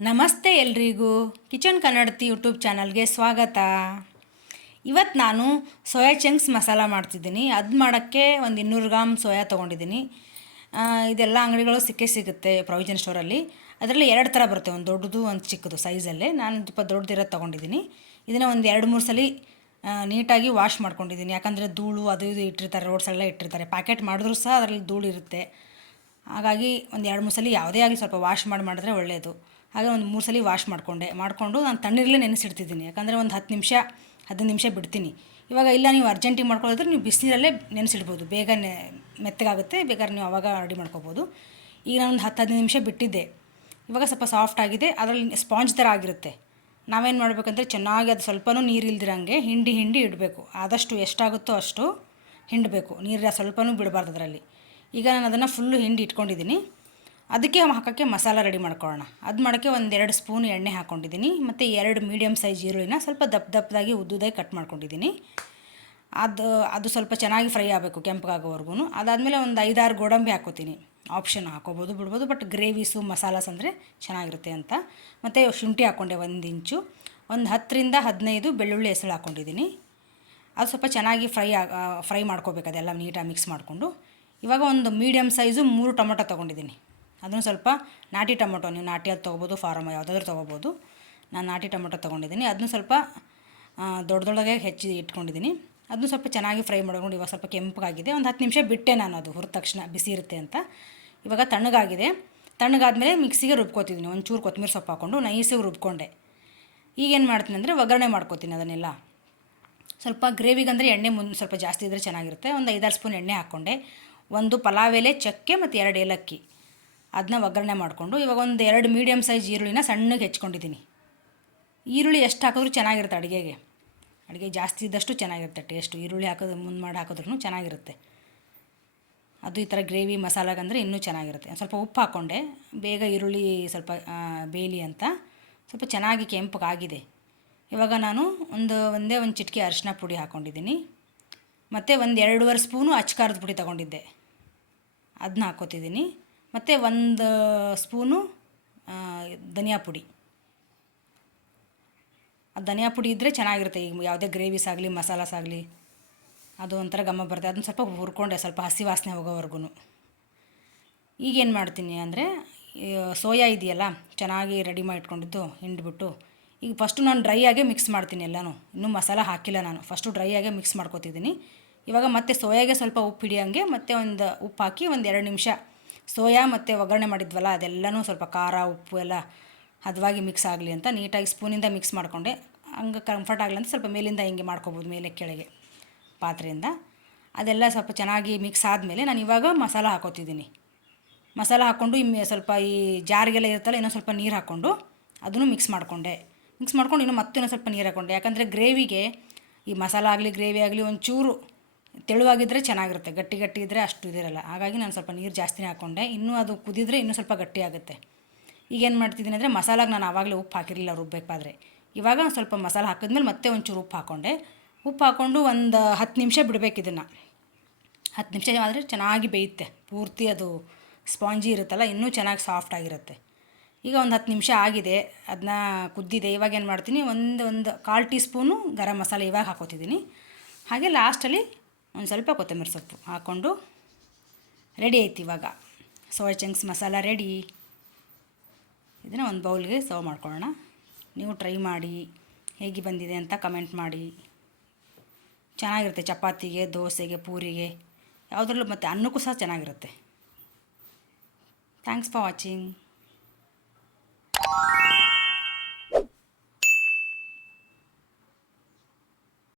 ನಮಸ್ತೆ ಎಲ್ರಿಗೂ ಕಿಚನ್ ಕನ್ನಡತಿ ಯೂಟ್ಯೂಬ್ ಚಾನಲ್ಗೆ ಸ್ವಾಗತ. ಇವತ್ತು ನಾನು ಸೋಯಾ ಚಂಕ್ಸ್ ಮಸಾಲ ಮಾಡ್ತಿದ್ದೀನಿ. ಅದು ಮಾಡೋಕ್ಕೆ ಒಂದು 200 ಗ್ರಾಮ್ ಸೋಯಾ ತೊಗೊಂಡಿದ್ದೀನಿ. ಇದೆಲ್ಲ ಅಂಗಡಿಗಳು ಸಿಗುತ್ತೆ ಪ್ರೊವಿಷನ್ ಸ್ಟೋರಲ್ಲಿ. ಅದರಲ್ಲಿ 2 ಥರ ಬರುತ್ತೆ, ಒಂದು ದೊಡ್ಡದು ಒಂದು ಚಿಕ್ಕದು ಸೈಜಲ್ಲೇ. ನಾನು ಸ್ವಲ್ಪ ದೊಡ್ಡದಿರೋದು ತೊಗೊಂಡಿದ್ದೀನಿ. ಇದನ್ನು ಒಂದು 2-3 ಸಲ ನೀಟಾಗಿ ವಾಶ್ ಮಾಡ್ಕೊಂಡಿದ್ದೀನಿ. ಯಾಕಂದರೆ ಧೂಳು ಅದು ಇದು ಇಟ್ಟಿರ್ತಾರೆ, ರೋಡ್ ಸೈಡೆಲ್ಲ ಇಟ್ಟಿರ್ತಾರೆ. ಪ್ಯಾಕೆಟ್ ಮಾಡಿದ್ರೂ ಸಹ ಅದರಲ್ಲಿ ಧೂಳು ಇರುತ್ತೆ. ಹಾಗಾಗಿ ಒಂದು 2-3 ಸಲ ಯಾವುದೇ ಆಗಲಿ ಸ್ವಲ್ಪ ವಾಶ್ ಮಾಡಿದ್ರೆ ಒಳ್ಳೆಯದು. ಹಾಗೆ ಒಂದು 3 ಸಲ ವಾಶ್ ಮಾಡಿಕೊಂಡು ನಾನು ತಣ್ಣೀರಲ್ಲೇ ನೆನೆಸಿಡ್ತಿದ್ದೀನಿ. ಯಾಕಂದರೆ ಒಂದು 10 ನಿಮಿಷ ಬಿಡ್ತೀನಿ. ಇವಾಗ ಇಲ್ಲ ನೀವು ಅರ್ಜೆಂಟಿಗೆ ಮಾಡ್ಕೊಳ್ಳೋದ್ರೆ ನೀವು ಬಿಸಿನೀರಲ್ಲೇ ನೆನೆಸಿಡ್ಬೋದು, ಬೇಗ ಮೆತ್ತಗಾಗುತ್ತೆ. ಬೇಕಾದ್ರೆ ನೀವು ಆವಾಗ ರೆಡಿ ಮಾಡ್ಕೋಬೋದು. ಈಗ ನಾನು ಒಂದು 10-15 ನಿಮಿಷ ಬಿಟ್ಟಿದ್ದೆ. ಇವಾಗ ಸ್ವಲ್ಪ ಸಾಫ್ಟ್ ಆಗಿದೆ. ಅದರಲ್ಲಿ ಸ್ಪಾಂಜ್ ಥರ ಆಗಿರುತ್ತೆ. ನಾವೇನು ಮಾಡಬೇಕಂದ್ರೆ ಚೆನ್ನಾಗಿ ಅದು ಸ್ವಲ್ಪನೂ ನೀರು ಇಲ್ದಿರಂಗೆ ಹಿಂಡಿ ಇಡಬೇಕು. ಆದಷ್ಟು ಎಷ್ಟಾಗುತ್ತೋ ಅಷ್ಟು ಹಿಂಡಬೇಕು, ನೀರು ಸ್ವಲ್ಪನೂ ಬಿಡಬಾರ್ದು ಅದರಲ್ಲಿ. ಈಗ ನಾನು ಅದನ್ನು ಫುಲ್ಲು ಹಿಂಡಿ ಇಟ್ಕೊಂಡಿದ್ದೀನಿ. ಅದಕ್ಕೆ ಹಾಕೋಕ್ಕೆ ಮಸಾಲ ರೆಡಿ ಮಾಡ್ಕೊಳ್ಳೋಣ. ಅದು ಮಾಡೋಕ್ಕೆ ಒಂದು 2 ಸ್ಪೂನ್ ಎಣ್ಣೆ ಹಾಕ್ಕೊಂಡಿದ್ದೀನಿ. ಮತ್ತು 2 ಮೀಡಿಯಮ್ ಸೈಜ್ ಈರುಳ್ಳಿನ ಸ್ವಲ್ಪ ದಪ್ಪದಾಗಿ ಉದ್ದುದಾಗಿ ಕಟ್ ಮಾಡ್ಕೊಂಡಿದ್ದೀನಿ. ಅದು ಸ್ವಲ್ಪ ಚೆನ್ನಾಗಿ ಫ್ರೈ ಆಗಬೇಕು, ಕೆಂಪಗಾಗೋವರೆಗೂ. ಅದಾದಮೇಲೆ ಒಂದು 5-6 ಗೋಡಂಬಿ ಹಾಕ್ಕೋತೀನಿ. ಆಪ್ಷನ್ ಹಾಕೋಬೋದು ಬಿಡ್ಬೋದು, ಬಟ್ ಗ್ರೇವೀಸು ಮಸಾಲಾಸ್ ಅಂದರೆ ಚೆನ್ನಾಗಿರುತ್ತೆ ಅಂತ. ಮತ್ತು ಶುಂಠಿ ಹಾಕ್ಕೊಂಡೆ 1 ಇಂಚು. ಒಂದು 10-15 ಬೆಳ್ಳುಳ್ಳಿ ಹೆಸಳು ಹಾಕ್ಕೊಂಡಿದ್ದೀನಿ. ಅದು ಸ್ವಲ್ಪ ಚೆನ್ನಾಗಿ ಫ್ರೈ ಮಾಡ್ಕೋಬೇಕು, ಅದೆಲ್ಲ ನೀಟಾಗಿ ಮಿಕ್ಸ್ ಮಾಡಿಕೊಂಡು. ಇವಾಗ ಒಂದು ಮೀಡಿಯಮ್ ಸೈಜು 3 ಟೊಮೊಟೊ ತೊಗೊಂಡಿದ್ದೀನಿ. ಅದನ್ನು ಸ್ವಲ್ಪ ನಾಟಿ ಟೊಮೊಟೊ, ನೀವು ನಾಟಿಯಾಗಿ ತೊಗೋಬೋದು, ಫಾರಮ್ ಯಾವುದಾದ್ರೂ ತೊಗೋಬೋದು. ನಾನು ನಾಟಿ ಟೊಮೊಟೊ ತೊಗೊಂಡಿದ್ದೀನಿ. ಅದನ್ನು ಸ್ವಲ್ಪ ದೊಡ್ಡದಾಗೆ ಹೆಚ್ಚಿ ಇಟ್ಕೊಂಡಿದ್ದೀನಿ. ಅದನ್ನು ಸ್ವಲ್ಪ ಚೆನ್ನಾಗಿ ಫ್ರೈ ಮಾಡ್ಕೊಂಡು ಇವಾಗ ಸ್ವಲ್ಪ ಕೆಂಪಗಾಗಿದೆ. ಒಂದು 10 ನಿಮಿಷ ಬಿಟ್ಟೆ ನಾನು, ಅದು ಹುರಿದ ತಕ್ಷಣ ಬಿಸಿ ಇರುತ್ತೆ ಅಂತ. ಇವಾಗ ತಣ್ಣಗಾಗಿದೆ. ತಣ್ಣಗಾದ್ಮೇಲೆ ಮಿಕ್ಸಿಗೆ ರುಬ್ಕೋತಿದ್ದೀನಿ. ಒಂಚೂರು ಕೊತ್ತಂಬರಿ ಸೊಪ್ಪು ಹಾಕ್ಕೊಂಡು ನೈಸಿಗೆ ರುಬ್ಕೊಂಡೆ. ಈಗೇನು ಮಾಡ್ತೀನಿ ಅಂದರೆ ಒಗ್ಗರಣೆ ಮಾಡ್ಕೋತೀನಿ ಅದನ್ನೆಲ್ಲ. ಸ್ವಲ್ಪ ಗ್ರೇವಿಗಂದರೆ ಎಣ್ಣೆ ಸ್ವಲ್ಪ ಜಾಸ್ತಿ ಇದ್ದರೆ ಚೆನ್ನಾಗಿರುತ್ತೆ. ಒಂದು 5-6 ಸ್ಪೂನ್ ಎಣ್ಣೆ ಹಾಕ್ಕೊಂಡೆ. ಒಂದು ಪಲಾವ್ ಎಲೆ, ಚಕ್ಕೆ ಮತ್ತು 2 ಏಲಕ್ಕಿ, ಅದನ್ನ ಒಗ್ಗರಣೆ ಮಾಡಿಕೊಂಡು ಇವಾಗ ಒಂದು 2 ಮೀಡಿಯಮ್ ಸೈಜ್ ಈರುಳ್ಳಿನ ಸಣ್ಣಗೆ ಹೆಚ್ಕೊಂಡಿದ್ದೀನಿ. ಈರುಳ್ಳಿ ಎಷ್ಟು ಹಾಕಿದ್ರೂ ಚೆನ್ನಾಗಿರುತ್ತೆ ಅಡುಗೆ ಜಾಸ್ತಿ ಇದ್ದಷ್ಟು ಚೆನ್ನಾಗಿರುತ್ತೆ ಟೇಸ್ಟು. ಈರುಳ್ಳಿ ಹಾಕಿದ್ರೂ ಚೆನ್ನಾಗಿರುತ್ತೆ. ಅದು ಈ ಥರ ಗ್ರೇವಿ ಮಸಾಲಾಗಂದರೆ ಇನ್ನೂ ಚೆನ್ನಾಗಿರುತ್ತೆ. ಸ್ವಲ್ಪ ಉಪ್ಪು ಹಾಕ್ಕೊಂಡೆ, ಬೇಗ ಈರುಳ್ಳಿ ಸ್ವಲ್ಪ ಬೇಯಲಿ ಅಂತ. ಸ್ವಲ್ಪ ಚೆನ್ನಾಗಿ ಕೆಂಪಗಾಗಿದೆ. ಇವಾಗ ನಾನು ಒಂದೇ ಒಂದು ಚಿಟಿಕೆ ಅರಿಶಿನ ಪುಡಿ ಹಾಕ್ಕೊಂಡಿದ್ದೀನಿ. ಮತ್ತು ಒಂದು 2.5 ಸ್ಪೂನು ಅಚ್ಕಾರದ ಪುಡಿ ತೊಗೊಂಡಿದ್ದೆ, ಅದನ್ನ ಹಾಕ್ಕೋತಿದ್ದೀನಿ. ಮತ್ತು 1 ಸ್ಪೂನು ಧನಿಯಾ ಪುಡಿ. ಆ ಧನಿಯಾ ಪುಡಿ ಇದ್ದರೆ ಚೆನ್ನಾಗಿರುತ್ತೆ. ಈಗ ಯಾವುದೇ ಗ್ರೇವೀಸ್ ಆಗಲಿ ಮಸಾಲಾಸ್ ಆಗಲಿ ಅದು ಒಂಥರ ಘಮ ಬರುತ್ತೆ. ಅದನ್ನ ಸ್ವಲ್ಪ ಹುರ್ಕೊಂಡೆ, ಸ್ವಲ್ಪ ಹಸಿ ವಾಸನೆ ಹೋಗೋವರೆಗೂ. ಈಗೇನು ಮಾಡ್ತೀನಿ ಅಂದರೆ ಸೋಯಾ ಇದೆಯಲ್ಲ, ಚೆನ್ನಾಗಿ ರೆಡಿ ಮಾಡಿ ಇಟ್ಕೊಂಡಿದ್ದು ಹಿಂಡ್ಬಿಟ್ಟು ಈಗ ಫಸ್ಟು ನಾನು ಡ್ರೈ ಆಗೇ ಮಿಕ್ಸ್ ಮಾಡ್ತೀನಿ ಎಲ್ಲನೂ. ಇನ್ನೂ ಮಸಾಲ ಹಾಕಿಲ್ಲ ನಾನು, ಫಸ್ಟು ಡ್ರೈ ಆಗೇ ಮಿಕ್ಸ್ ಮಾಡ್ಕೊತಿದ್ದೀನಿ. ಇವಾಗ ಮತ್ತೆ ಸೋಯಾಗೆ ಸ್ವಲ್ಪ ಉಪ್ಪು ಹಿಡಿಯೋಂಗೆ ಮತ್ತೆ ಒಂದು ಉಪ್ಪು ಹಾಕಿ ಒಂದು 2 ನಿಮಿಷ ಸೋಯಾ ಮತ್ತು ಒಗ್ಗರಣೆ ಮಾಡಿದ್ವಲ್ಲ ಅದೆಲ್ಲನೂ ಸ್ವಲ್ಪ ಖಾರ ಉಪ್ಪು ಎಲ್ಲ ಹದವಾಗಿ ಮಿಕ್ಸ್ ಆಗಲಿ ಅಂತ ನೀಟಾಗಿ ಸ್ಪೂನಿಂದ ಮಿಕ್ಸ್ ಮಾಡಿಕೊಂಡೆ. ಹಂಗೆ ಕಂಫರ್ಟ್ ಆಗಲಿ ಅಂತ ಸ್ವಲ್ಪ ಮೇಲಿಂದ ಹಿಂಗೆ ಮಾಡ್ಕೊಬೋದು, ಮೇಲೆ ಕೆಳಗೆ ಪಾತ್ರೆಯಿಂದ. ಅದೆಲ್ಲ ಸ್ವಲ್ಪ ಚೆನ್ನಾಗಿ ಮಿಕ್ಸ್ ಆದಮೇಲೆ ನಾನು ಇವಾಗ ಮಸಾಲ ಹಾಕೋತಿದ್ದೀನಿ. ಮಸಾಲ ಹಾಕ್ಕೊಂಡು ಸ್ವಲ್ಪ ಈ ಜಾರಿಗೆಲ್ಲ ಇರುತ್ತಲ್ಲ, ಇನ್ನೊಂದು ಸ್ವಲ್ಪ ನೀರು ಹಾಕ್ಕೊಂಡು ಅದನ್ನು ಮಿಕ್ಸ್ ಮಾಡಿಕೊಂಡು ಇನ್ನೂ ಸ್ವಲ್ಪ ನೀರು ಹಾಕ್ಕೊಂಡೆ. ಯಾಕಂದರೆ ಗ್ರೇವಿಗೆ ಈ ಮಸಾಲ ಆಗಲಿ ಗ್ರೇವಿ ಆಗಲಿ ಒಂಚೂರು ತೆಳುವಾಗಿದ್ದರೆ ಚೆನ್ನಾಗಿರುತ್ತೆ, ಗಟ್ಟಿ ಇದ್ದರೆ ಅಷ್ಟು ಇದಿರಲ್ಲ. ಹಾಗಾಗಿ ನಾನು ಸ್ವಲ್ಪ ನೀರು ಜಾಸ್ತಿನೇ ಹಾಕ್ಕೊಂಡೆ. ಇನ್ನೂ ಅದು ಕುದಿದ್ರೆ ಇನ್ನೂ ಸ್ವಲ್ಪ ಗಟ್ಟಿ ಆಗುತ್ತೆ. ಈಗೇನು ಮಾಡ್ತಿದ್ದೀನಿ ಅಂದರೆ ಮಸಾಲಾಗೆ ನಾನು ಆವಾಗಲೇ ಉಪ್ಪು ಹಾಕಿರಲಿಲ್ಲ ರುಬ್ಬಬೇಕಾದ್ರೆ. ಇವಾಗ ಸ್ವಲ್ಪ ಮಸಾಲ ಹಾಕಿದ್ಮೇಲೆ ಮತ್ತೆ ಒಂಚೂರು ಉಪ್ಪು ಹಾಕ್ಕೊಂಡು ಒಂದು 10 ನಿಮಿಷ ಬಿಡಬೇಕು ಇದನ್ನು. 10 ನಿಮಿಷ ಆದರೆ ಚೆನ್ನಾಗಿ ಬೇಯುತ್ತೆ ಪೂರ್ತಿ. ಅದು ಸ್ಪಾಂಜಿ ಇರುತ್ತಲ್ಲ, ಇನ್ನೂ ಚೆನ್ನಾಗಿ ಸಾಫ್ಟ್ ಆಗಿರುತ್ತೆ. ಈಗ ಒಂದು 10 ನಿಮಿಷ ಆಗಿದೆ, ಅದನ್ನ ಕುದ್ದಿದೆ. ಇವಾಗ ಏನು ಮಾಡ್ತೀನಿ, ಒಂದು 1/4 ಟೀ ಸ್ಪೂನು ಗರಂ ಮಸಾಲೆ ಇವಾಗ ಹಾಕೋತಿದ್ದೀನಿ. ಹಾಗೆ ಲಾಸ್ಟಲ್ಲಿ ಒಂದು ಸ್ವಲ್ಪ ಕೊತ್ತಂಬರಿ ಸೊಪ್ಪು ಹಾಕ್ಕೊಂಡು ರೆಡಿ ಆಯ್ತು. ಇವಾಗ ಸೋಯಾ ಚಂಕ್ಸ್ ಮಸಾಲ ರೆಡಿ. ಇದನ್ನು ಒಂದು ಬೌಲ್ಗೆ ಸರ್ವ್ ಮಾಡ್ಕೊಳ್ಳೋಣ. ನೀವು ಟ್ರೈ ಮಾಡಿ ಹೇಗೆ ಬಂದಿದೆ ಅಂತ ಕಮೆಂಟ್ ಮಾಡಿ. ಚೆನ್ನಾಗಿರುತ್ತೆ ಚಪಾತಿಗೆ, ದೋಸೆಗೆ, ಪೂರಿಗೆ, ಯಾವುದ್ರಲ್ಲೂ ಮತ್ತು ಅನ್ನಕ್ಕೂ ಸಹ ಚೆನ್ನಾಗಿರುತ್ತೆ. Thanks for watching.